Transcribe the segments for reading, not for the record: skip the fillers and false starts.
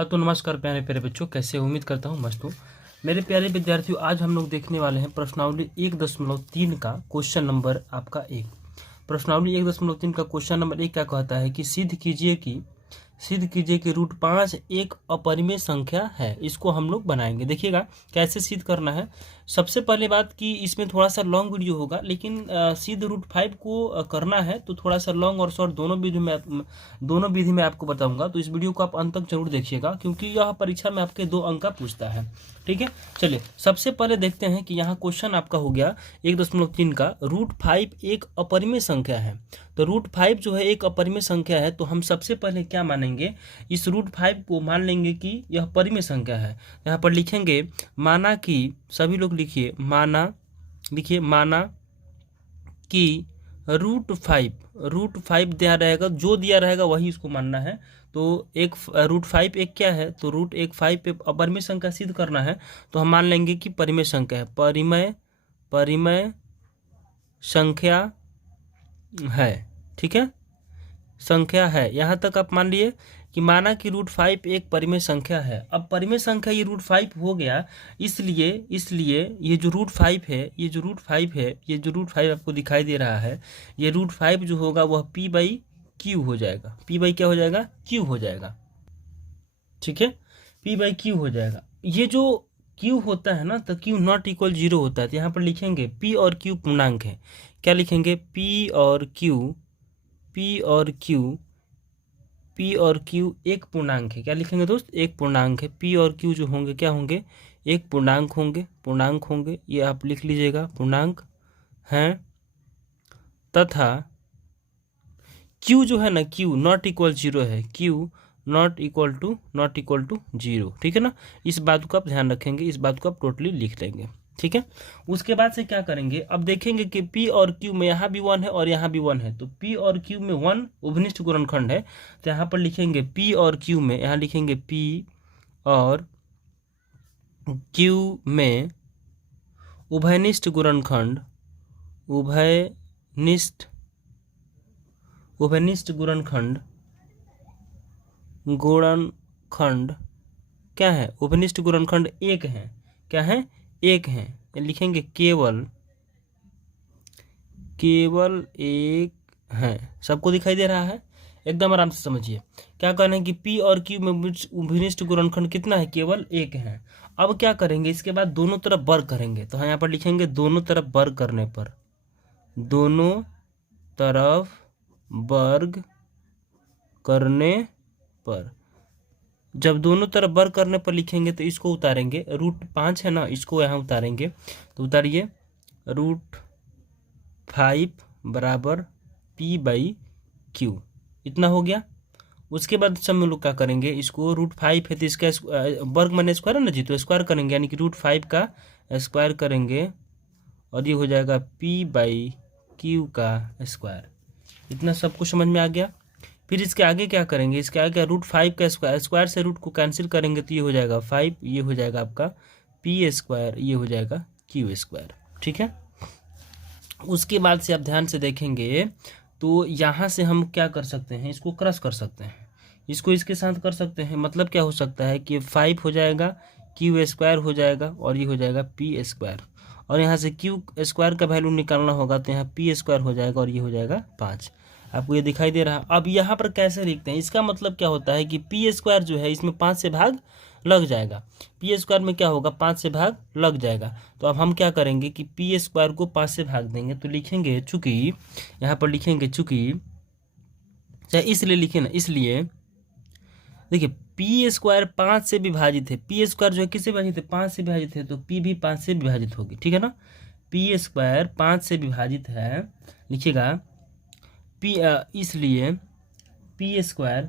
हाँ तो नमस्कार प्यारे प्यारे बच्चों, कैसे हो? उम्मीद करता हूँ मस्त हो। मेरे प्यारे विद्यार्थियों, आज हम लोग देखने वाले हैं प्रश्नावली 1.3 का क्वेश्चन नंबर आपका 1। प्रश्नावली 1.3 का क्वेश्चन नंबर 1 क्या कहता है कि सिद्ध कीजिए कि रूट 5 एक अपरिमेय संख्या है। इसको हम लोग बनाएंगे। देखिएगा कैसे सिद्ध करना है। सबसे पहले बात कि इसमें थोड़ा सा लॉन्ग वीडियो होगा, लेकिन सिद्ध रूट 5 को करना है तो थोड़ा सा लॉन्ग और शॉर्ट दोनों विधि में आपको बताऊंगा। तो इस वीडियो को आप अंत तक जरूर देखिएगा, क्योंकि यह परीक्षा में आपके 2 अंक का पूछता है। ठीक है, चलिए सबसे पहले देखते हैं कि यहाँ क्वेश्चन आपका हो गया 1.3 का। रूट 5 एक अपरिमेय संख्या है। तो रूट 5 जो है एक अपरिमेय संख्या है, तो हम सबसे पहले क्या मानेंगे, इस रूट 5 को मान लेंगे कि यह परिमेय संख्या है। यहाँ पर लिखेंगे माना कि, सभी लोग लिखिए माना कि रूट 5 दिया रहेगा, जो दिया रहेगा वही इसको मानना है। तो एक रूट 5 एक क्या है, तो रूट एक 5 पे अपरिमेय संख्या सिद्ध करना है, तो हम मान लेंगे कि परिमेय संख्या है। परिमेय संख्या है, ठीक है, संख्या है। यहाँ तक आप मान लिए कि माना कि रूट 5 एक परिमेय संख्या है। अब परिमेय संख्या ये रूट 5 हो गया, इसलिए ये जो रूट 5 है, ये जो रूट 5 आपको दिखाई दे रहा है, ये रूट 5 जो होगा वह p/q हो जाएगा। p/ क्या हो जाएगा? q हो जाएगा। ठीक है, p/q हो जाएगा। ये जो q होता है ना, तो q नॉट इक्वल 0 होता है। तो यहाँ पर लिखेंगे p और q पूर्णांक है। क्या लिखेंगे? p और q एक पूर्णांक है। क्या लिखेंगे दोस्त? एक पूर्णांक है। p और q जो होंगे क्या होंगे? एक पूर्णांक होंगे। ये आप लिख लीजिएगा, पूर्णांक हैं। तथा q जो है ना, q नॉट इक्वल 0 है। q not equal to 0। ठीक है ना, इस बात को आप ध्यान रखेंगे, इस बात को आप टोटली लिख लेंगे। ठीक है, उसके बाद से क्या करेंगे, अब देखेंगे कि p और q में यहाँ भी 1 है और यहाँ भी 1 है, तो p और q में 1 उभनिष्ठ गुणनखंड है। तो यहाँ पर लिखेंगे p और q में, यहाँ लिखेंगे p और q में उभयनिष्ठ गुणनखंड क्या है? उभयनिष्ठ गुणनखंड 1 है। क्या है? 1 है। लिखेंगे केवल एक है। सबको दिखाई दे रहा है? एकदम आराम से समझिए। क्या कहना है कि p और q में उभयनिष्ठ गुणनखंड कितना है? केवल 1 है। अब क्या करेंगे, इसके बाद दोनों तरफ वर्ग करेंगे। तो यहाँ पर लिखेंगे दोनों तरफ वर्ग करने पर जब दोनों तरफ वर्ग करने पर लिखेंगे तो इसको उतारेंगे। रूट 5 है ना, इसको यहाँ उतारेंगे। तो उतारिए, रूट 5 बराबर p/q, इतना हो गया। उसके बाद सब में लोग क्या करेंगे, इसको रूट 5 है तो इसका वर्ग माने स्क्वायर है ना जी, तो स्क्वायर करेंगे, यानी कि रूट 5 का स्क्वायर करेंगे और ये हो जाएगा p/q का स्क्वायर। इतना सब कुछ समझ में आ गया। फिर इसके आगे क्या करेंगे, इसके आगे रूट 5 का स्क्वायर से रूट को कैंसिल करेंगे, तो ये हो जाएगा 5, ये हो जाएगा आपका p², ये हो जाएगा q²। ठीक है, उसके बाद से आप ध्यान से देखेंगे तो यहाँ से हम क्या कर सकते हैं, इसको क्रॉस कर सकते हैं, इसको इसके साथ कर सकते हैं। मतलब क्या हो सकता है कि 5 हो जाएगा, q² हो जाएगा और ये हो जाएगा p²। और यहाँ से q² का वैल्यू निकालना होगा, तो यहाँ p² हो जाएगा और ये हो जाएगा 5। आपको ये दिखाई दे रहा है? अब यहाँ पर कैसे लिखते हैं, इसका मतलब क्या होता है कि p² जो है इसमें 5 से भाग लग जाएगा। p² में क्या होगा? 5 से भाग लग जाएगा। तो अब हम क्या करेंगे कि p² को 5 से भाग देंगे। तो लिखेंगे चूंकि, यहाँ पर लिखेंगे चूंकि, चाहे इसलिए लिखे ना, इसलिए देखिए p² 5 से विभाजित है। p² जो है किससे विभाजित है? 5 से विभाजित है, तो p भी 5 से विभाजित होगी। ठीक है ना, p² 5 से विभाजित है, लिखिएगा p, इसलिए p²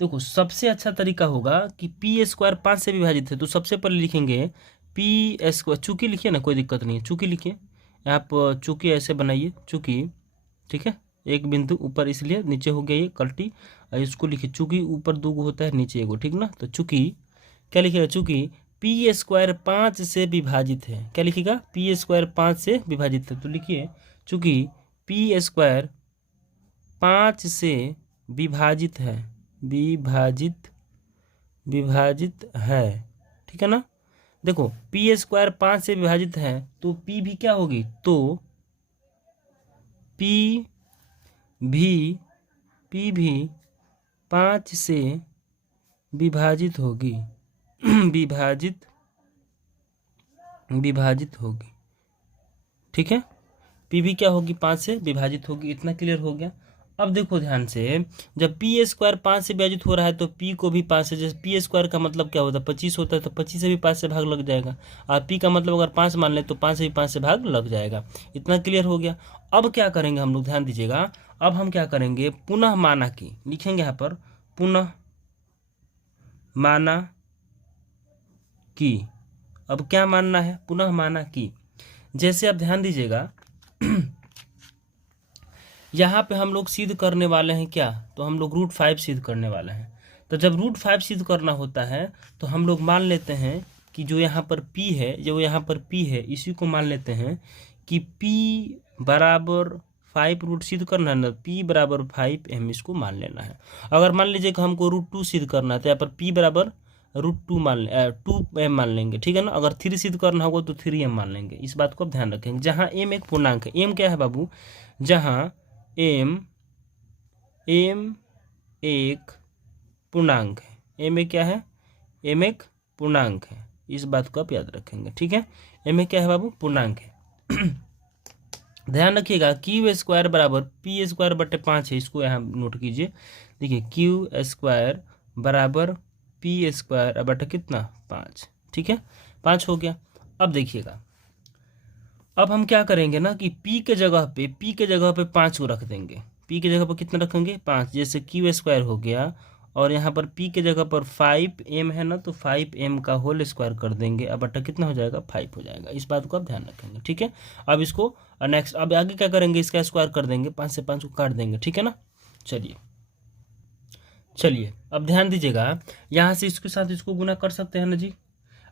देखो सबसे अच्छा तरीका होगा कि p² 5 से विभाजित है, तो सबसे पहले लिखेंगे p², चूंकि लिखिए ना, कोई दिक्कत नहीं है, चूंकि लिखिए आप, चूंकि ऐसे बनाइए, चूंकि, ठीक है, एक बिंदु ऊपर इसलिए नीचे हो गया ये कल्टी, और इसको लिखिए चूंकि ऊपर 2 होता है, नीचे 1, ठीक ना। तो चूंकि क्या लिखिएगा, चूंकि p² 5 से विभाजित है। क्या लिखिएगा? p² 5 से विभाजित है, तो लिखिए चूंकि p² 5 से विभाजित है, विभाजित है, ठीक है ना। देखो पी स्क्वायर 5 से विभाजित है तो पी भी क्या होगी, तो पी भी 5 से विभाजित होगी, विभाजित होगी, ठीक है। पी भी क्या होगी, 5 से विभाजित होगी। इतना क्लियर हो गया। अब देखो ध्यान से, जब पी स्क्वायर 5 से विभाजित हो रहा है तो पी को भी 5 से, जैसे पी स्क्वायर का मतलब क्या होता है 25 होता है, तो 25 से भी 5 से भाग लग जाएगा। और पी का मतलब अगर 5 मान ले तो 5 से भी 5 से भाग लग जाएगा। इतना क्लियर हो गया। अब क्या करेंगे हम लोग, ध्यान दीजिएगा। अब हम क्या करेंगे, पुनः माना की लिखेंगे यहाँ पर, पुनः माना की। अब क्या मानना है, पुनः माना की। जैसे अब ध्यान दीजिएगा यहाँ पे हम लोग सिद्ध करने वाले हैं क्या, तो हम लोग √5 सिद्ध करने वाले हैं। तो जब √5 सिद्ध करना होता है तो हम लोग मान लेते हैं कि जो यहाँ पर p है, इसी को मान लेते हैं कि p बराबर 5 रूट सिद्ध करना है ना, p बराबर 5m इसको मान लेना है। अगर मान लीजिए कि हमको √2 सिद्ध करना है तो यहाँ पर p बराबर √2 2m मान लेंगे, ठीक है ना। अगर 3 सिद्ध करना होगा तो 3m मान लेंगे। इस बात को आप ध्यान रखेंगे। जहाँ m एक पूर्णांक है, m क्या है बाबू, जहाँ m एक पूर्णांक है, m एक क्या है, m एक पूर्णांक है। इस बात को आप याद रखेंगे, ठीक है। m एक क्या है बाबू, पूर्णांक है। ध्यान रखिएगा क्यू स्क्वायर बराबर पी स्क्वायर बटे 5 है, इसको यहाँ नोट कीजिए। देखिए क्यू स्क्वायर बराबर पी स्क्वायर बटे कितना, 5, ठीक है। 5 हो गया। अब देखिएगा, अब हम क्या करेंगे ना कि p के जगह पे 5 को रख देंगे। p के जगह पर कितना रखेंगे, 5। जैसे क्यू स्क्वायर हो गया और यहाँ पर p के जगह पर 5m है ना, तो 5m का होल स्क्वायर कर देंगे। अब बटा कितना हो जाएगा, 5 हो जाएगा। इस बात को आप ध्यान रखेंगे, ठीक है। अब इसको नेक्स्ट, अब आगे क्या करेंगे, इसका स्क्वायर कर देंगे, 5 से 5 को काट देंगे, ठीक है ना। चलिए अब ध्यान दीजिएगा, यहाँ से इसके साथ इसको गुना कर सकते हैं ना जी।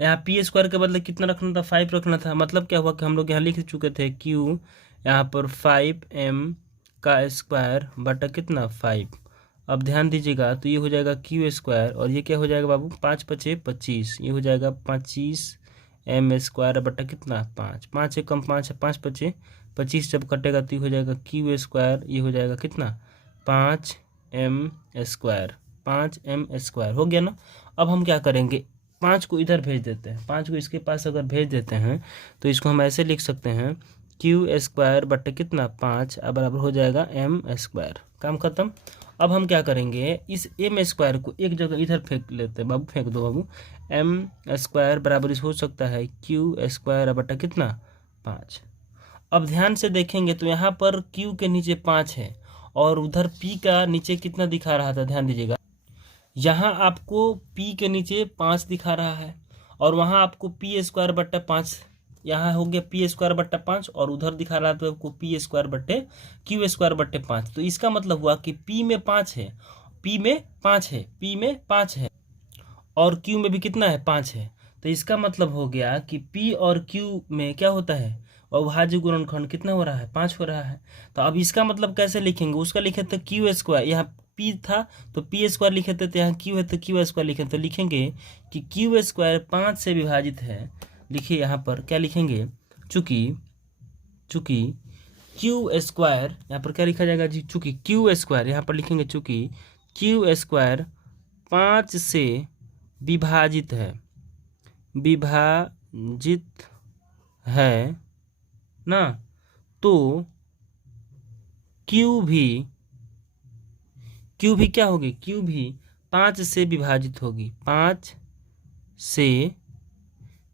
यहाँ पी स्क्वायर के बदले कितना रखना था, 5 रखना था। मतलब क्या हुआ कि हम लोग यहाँ लिख चुके थे क्यू यहाँ पर 5m का स्क्वायर बटा कितना, 5। अब ध्यान दीजिएगा, तो ये हो जाएगा क्यू स्क्वायर और ये क्या हो जाएगा बाबू, 5 पचे 25, ये हो जाएगा 25m स्क्वायर बटा कितना, 5। 5 से कम 5 है, 5 पचे 25, जब कटेगा तो ये हो जाएगा क्यू स्क्वायर, ये हो जाएगा कितना, 5m स्क्वायर। 5m स्क्वायर हो गया ना। अब हम क्या करेंगे, 5 को इधर भेज देते हैं। 5 को इसके पास अगर भेज देते हैं तो इसको हम ऐसे लिख सकते हैं, क्यू स्क्वायर बटे कितना, 5 बराबर हो जाएगा m स्क्वायर। काम खत्म। अब हम क्या करेंगे, इस m स्क्वायर को एक जगह इधर फेंक लेते हैं बाबू, फेंक दो बाबू। m स्क्वायर बराबर इस हो सकता है क्यू स्क्वायर बटा कितना, 5। अब ध्यान से देखेंगे तो यहाँ पर q के नीचे 5 है और उधर p का नीचे कितना दिखा रहा था, ध्यान दीजिएगा। यहाँ आपको p के नीचे 5 दिखा रहा है और वहाँ आपको पी स्क्वायर बट्टा 5, यहाँ हो गया पी स्क्वायर बट्टा 5 और उधर दिखा रहा था आपको पी स्क्वायर बट्टे क्यू स्क्वायर बट्टे 5। तो इसका मतलब हुआ कि p में 5 है, p में 5 है और q में भी कितना है, 5 है। तो इसका मतलब हो गया कि p और q में क्या होता है, अविभाज्य गुणनखंड कितना हो रहा है, 5 हो रहा है। तो अब इसका मतलब कैसे लिखेंगे, उसका लिखे थे क्यू स्क्वायर, यहाँ p था तो p स्क्वायर लिखे थे, तो यहाँ q है तो q स्क्वायर लिखे, तो लिखेंगे कि q स्क्वायर 5 से विभाजित है। लिखिए यहाँ पर क्या लिखेंगे, चूंकि q स्क्वायर यहाँ पर क्या लिखा जाएगा जी, चूंकि q स्क्वायर यहाँ पर लिखेंगे, चूंकि q स्क्वायर 5 से विभाजित है ना, तो q भी क्या होगी, q भी 5 से विभाजित होगी, 5 से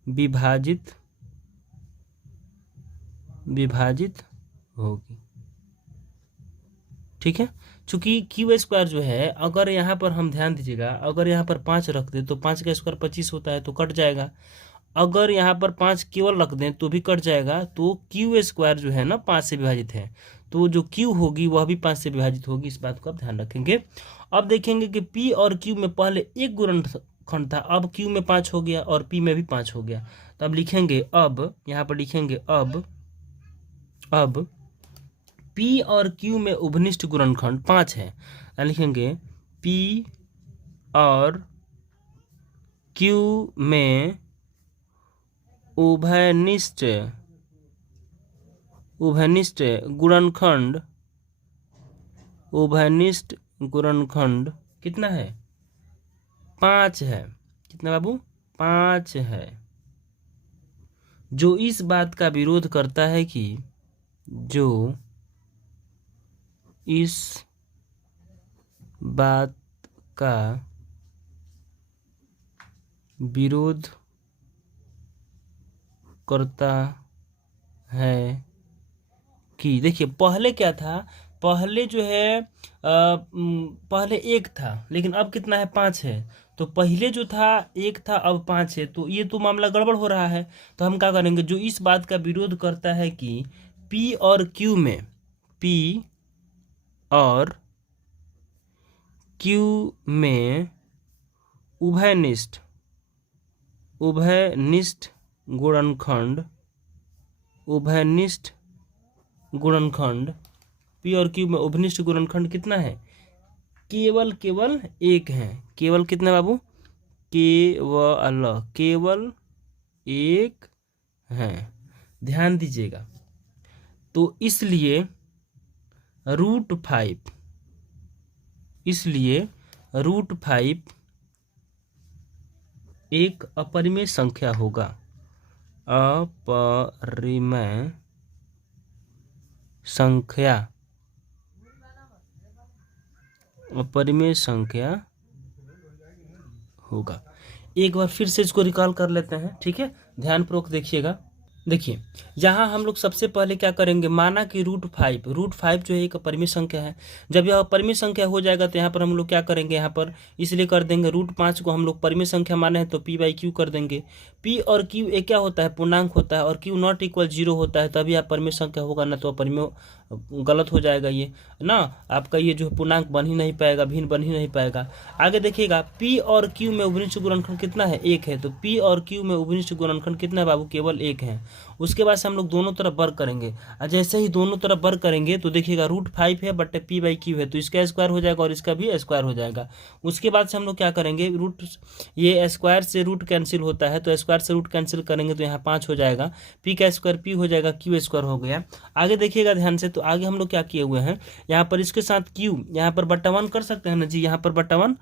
विभाजित होगी, ठीक है। चूंकि क्यू स्क्वायर जो है, अगर यहाँ पर हम ध्यान दीजिएगा, अगर यहाँ पर 5 रख दे तो 5 का स्क्वायर 25 होता है, तो कट जाएगा। अगर यहाँ पर 5 केवल रख दें तो भी कट जाएगा। तो क्यू स्क्वायर जो है ना 5 से विभाजित है, तो जो क्यू होगी वह भी 5 से विभाजित होगी। इस बात को आप ध्यान रखेंगे। अब देखेंगे कि पी और क्यू में पहले एक गुणनखंड था, अब क्यू में 5 हो गया और पी में भी 5 हो गया। तो अब लिखेंगे, अब यहाँ पर लिखेंगे अब p और q में उभनिष्ठ गुणनखंड 5 है। लिखेंगे पी और क्यू में उभयनिष्ठ गुणनखंड कितना है? 5 है। कितना बाबू? 5 है। जो इस बात का विरोध करता है कि देखिए पहले क्या था, पहले जो है पहले 1 था, लेकिन अब कितना है? 5 है। तो पहले जो था 1 था, अब 5 है, तो ये तो मामला गड़बड़ हो रहा है। तो हम क्या करेंगे, जो इस बात का विरोध करता है कि P और Q में उभयनिष्ठ गुणनखंड P और Q में उभयनिष्ठ गुणनखंड कितना है? केवल 1 है। केवल कितना बाबू? केवल 1 है। ध्यान दीजिएगा। तो इसलिए √5 एक अपरिमेय संख्या होगा। अपरिमेय संख्या होगा। एक बार फिर से इसको रिकॉल कर लेते हैं, ठीक है? ध्यानपूर्वक देखिएगा। देखिए यहाँ हम लोग सबसे पहले क्या करेंगे, माना कि √5 जो है एक परिमेय संख्या है। जब यह परिमेय संख्या हो जाएगा तो यहाँ पर हम लोग क्या करेंगे, यहाँ पर इसलिए कर देंगे √5 को हम लोग परिमेय संख्या माने हैं तो P/Q कर देंगे। P और Q एक क्या होता है? पूर्णांक होता है, और Q ≠ 0 होता है, तभी आप परिमेय संख्या होगा, ना तो परिमेय गलत हो जाएगा ये ना, आपका ये जो पूर्णांक बन ही नहीं पाएगा, भिन्न बन ही नहीं पाएगा। आगे देखिएगा, P और Q में उभयनिष्ठ गुणनखंड कितना है? 1 है। तो P और Q में उभयनिष्ठ गुणनखंड कितना है बाबू? केवल 1 है। उसके बाद से हम लोग दोनों तरफ वर्ग करेंगे, और जैसे ही दोनों तरफ वर्ग करेंगे तो देखिएगा √5 है बटे P/Q है, तो इसका स्क्वायर हो जाएगा और इसका भी स्क्वायर हो जाएगा। उसके बाद से हम लोग क्या करेंगे, ये स्क्वायर से रूट कैंसिल होता है, तो स्क्वायर से रूट कैंसिल करेंगे तो यहाँ 5 हो जाएगा। P का स्क्वायर P हो जाएगा, Q स्क्वायर हो गया। आगे देखिएगा ध्यान से, तो आगे हम लोग क्या किए हुए हैं, यहाँ पर इसके साथ Q यहाँ पर बटा 1 कर सकते हैं ना जी, यहाँ पर बटा 1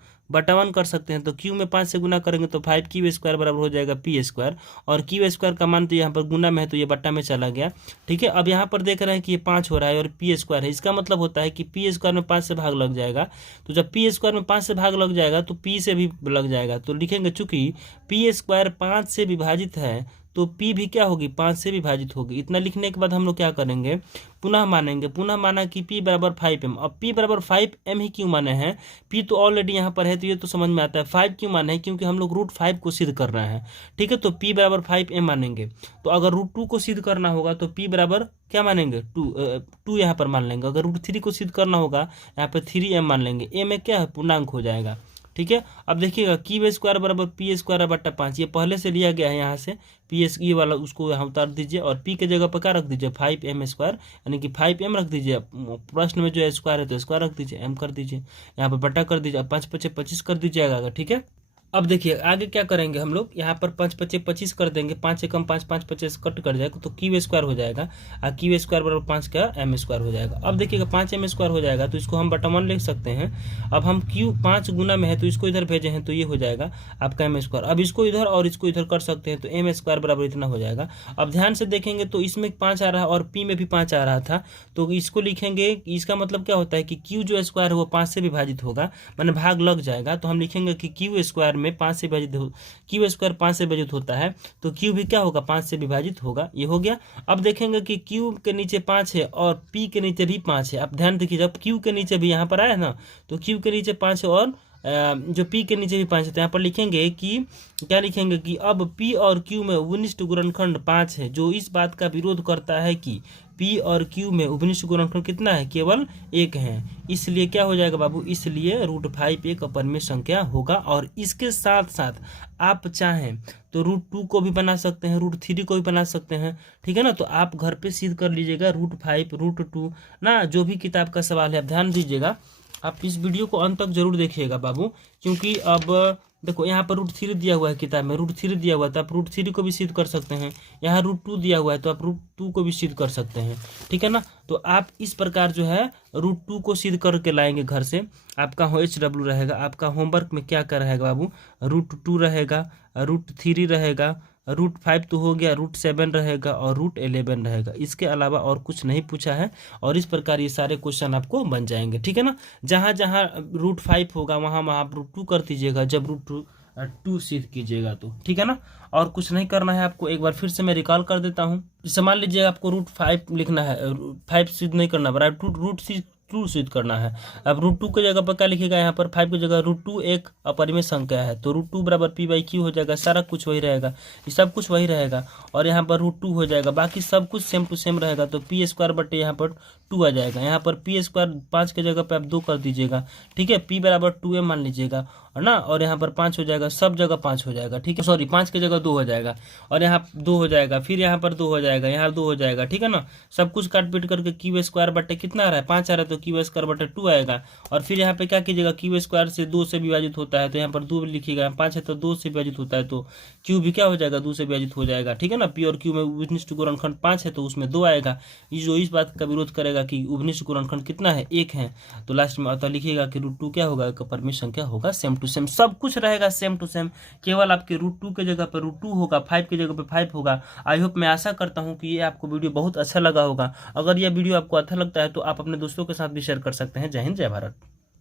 कर सकते हैं। तो Q में 5 से गुना करेंगे तो 5Q² बराबर हो जाएगा P², और Q² का मान तो यहाँ पर गुना में है तो ये बट्टा में चला गया, ठीक है। अब यहाँ पर देख रहे हैं कि ये 5 हो रहा है और P² है, इसका मतलब होता है कि P² में 5 से भाग लग जाएगा। तो जब P² में 5 से भाग लग जाएगा तो P से भी लग जाएगा, तो लिखेंगे चूंकि P² 5 से विभाजित है तो P भी क्या होगी? 5 से विभाजित होगी। इतना लिखने के बाद हम लोग क्या करेंगे, पुनः माना कि P बराबर 5m। अब P बराबर 5m ही क्यों माने हैं? P तो ऑलरेडी यहाँ पर है, तो ये तो समझ में आता है। 5 क्यों माने हैं? क्योंकि हम लोग √5 को सिद्ध कर रहे हैं, ठीक है। तो P बराबर 5m मानेंगे। तो अगर √2 को सिद्ध करना होगा तो P बराबर क्या मानेंगे? 2 यहाँ पर मान लेंगे। अगर √3 को सिद्ध करना होगा यहाँ पर 3m मान लेंगे। m में क्या है? पूर्णांक हो जाएगा, ठीक है। अब देखिएगा Q² बराबर P² बटा 5, ये पहले से लिया गया है यहाँ से। ये वाला उसको यहाँ उतार दीजिए और P के जगह पर क्या रख दीजिए? 5m², यानी कि 5m रख दीजिए। प्रश्न में जो स्क्वायर है तो स्क्वायर रख दीजिए, m कर दीजिए, यहाँ पर बटा कर दीजिए। 5 × 5 = 25 कर दीजिएगा, ठीक है। अब देखिए आगे क्या करेंगे हम लोग, यहाँ पर 5 × 5 = 25 कर देंगे। 5 से कम 5, 5 × 5 कट कर जाएगा तो Q² हो जाएगा, और Q² बराबर 5 का m² हो जाएगा। अब देखिएगा 5m² हो जाएगा तो इसको हम बटा 1 लिख सकते हैं। अब हम Q 5 गुना में है तो इसको इधर भेजे हैं तो ये हो जाएगा आपका m²। अब इसको इधर और इसको इधर कर सकते हैं तो m² बराबर इतना हो जाएगा। अब ध्यान से देखेंगे तो इसमें 5 आ रहा है और P में भी 5 आ रहा था, तो इसको लिखेंगे, इसका मतलब क्या होता है कि Q जो स्क्वायर है वो 5 से विभाजित होगा, माने भाग लग जाएगा। तो हम लिखेंगे कि Q² में 5 से विभाजित Q² 5 से विभाजित होता है तो Q भी क्या होगा? 5 से विभाजित होगा। ये हो गया। अब देखेंगे कि Q के नीचे 5 है और P के नीचे भी 5 है। अब ध्यान देखिए, जब Q के नीचे भी यहाँ पर आया ना, तो Q के नीचे 5 है और जो P के नीचे भी 5 है, तो यहाँ पर लिखेंगे कि क्या लिखेंगे कि अब P और Q में उभयनिष्ठ गुणनखंड 5 है। जो इस बात का विरोध करता है कि P और Q में उभयनिष्ठ गुणनखंड कितना है? केवल 1 है। इसलिए क्या हो जाएगा बाबू? इसलिए √5 एक अपरिमेय संख्या होगा। और इसके साथ साथ आप चाहें तो √2 को भी बना सकते हैं, √3 को भी बना सकते हैं, ठीक है ना। तो आप घर पे सिद्ध कर लीजिएगा √5 √2 ना, जो भी किताब का सवाल है आप ध्यान दीजिएगा। आप इस वीडियो को अंत तक जरूर देखिएगा बाबू, क्योंकि अब देखो यहाँ पर √3 दिया हुआ है किताब में, √3 दिया हुआ है तो आप √3 को भी सिद्ध कर सकते हैं। यहाँ √2 दिया हुआ है तो आप √2 को भी सिद्ध कर सकते हैं, ठीक है ना। तो आप इस प्रकार जो है √2 को सिद्ध करके लाएंगे घर से। आपका HW रहेगा, आपका होमवर्क में क्या क्या रहेगा बाबू, √2 रहेगा, √3 रहेगा, √5 तो हो गया, √7 रहेगा और √11 रहेगा। इसके अलावा और कुछ नहीं पूछा है, और इस प्रकार ये सारे क्वेश्चन आपको बन जाएंगे, ठीक है ना। जहाँ जहाँ √5 होगा वहाँ वहाँ आप √2 कर दीजिएगा, जब √2 सिद्ध कीजिएगा तो, ठीक है ना। और कुछ नहीं करना है आपको, एक बार फिर से मैं रिकॉल कर देता हूँ। जैसे मान लीजिए आपको √5 लिखना है, 5 सिद्ध नहीं करना, बराबर √2 सिद्ध करना है। अब √2 की जगह पर क्या लिखेगा, यहाँ पर 5 की जगह √2 एक अपरिमेय संख्या है, तो √2 बराबर p/q हो जाएगा। सारा कुछ वही रहेगा, ये सब कुछ वही रहेगा, और यहाँ पर √2 हो जाएगा, बाकी सब कुछ सेम टू सेम रहेगा। तो p² बटे यहाँ पर 2 आ जाएगा। यहाँ पर p² 5 की जगह पर आप 2 कर दीजिएगा, ठीक है। p बराबर 2m मान लीजिएगा, है ना, और यहाँ पर 5 हो जाएगा, सब जगह 5 हो जाएगा, ठीक है। सॉरी, 5 की जगह 2 हो जाएगा, और यहाँ 2 हो जाएगा, फिर यहाँ पर 2 हो जाएगा, यहाँ 2 हो जाएगा, ठीक है ना। सब कुछ काट पीट करके q² बटे कितना आ रहा है, 5 आ रहा है, तो q² बटे 2 आएगा। और फिर यहाँ पे क्या कीजिएगा, q² से 2 से विभाजित होता है तो यहाँ पर 2 लिखिएगा, 5 है तो 2 से विभाजित होता है तो q भी क्या हो जाएगा, 2 से विभाजित हो जाएगा, ठीक है ना। p और q में उभनिष्ठ गुणनखंड 5 है तो उसमें 2 आएगा। ये जो इस बात का विरोध करेगा कि उभनिष्ठ गुणनखंड कितना है, 1 है, तो लास्ट में अतः लिखिएगा कि √2 क्या होगा, अपरिमेय संख्या होगा, सेम टू सेम सब कुछ रहेगा, सेम टू सेम। केवल आपके √2 की जगह पर √2 होगा, 5 की जगह पर 5 होगा। आई होप, मैं आशा करता हूँ कि ये आपको वीडियो बहुत अच्छा लगा होगा। अगर यह वीडियो आपको अच्छा लगता है तो आप अपने दोस्तों के साथ भी शेयर कर सकते हैं। जय हिंद, जय भारत।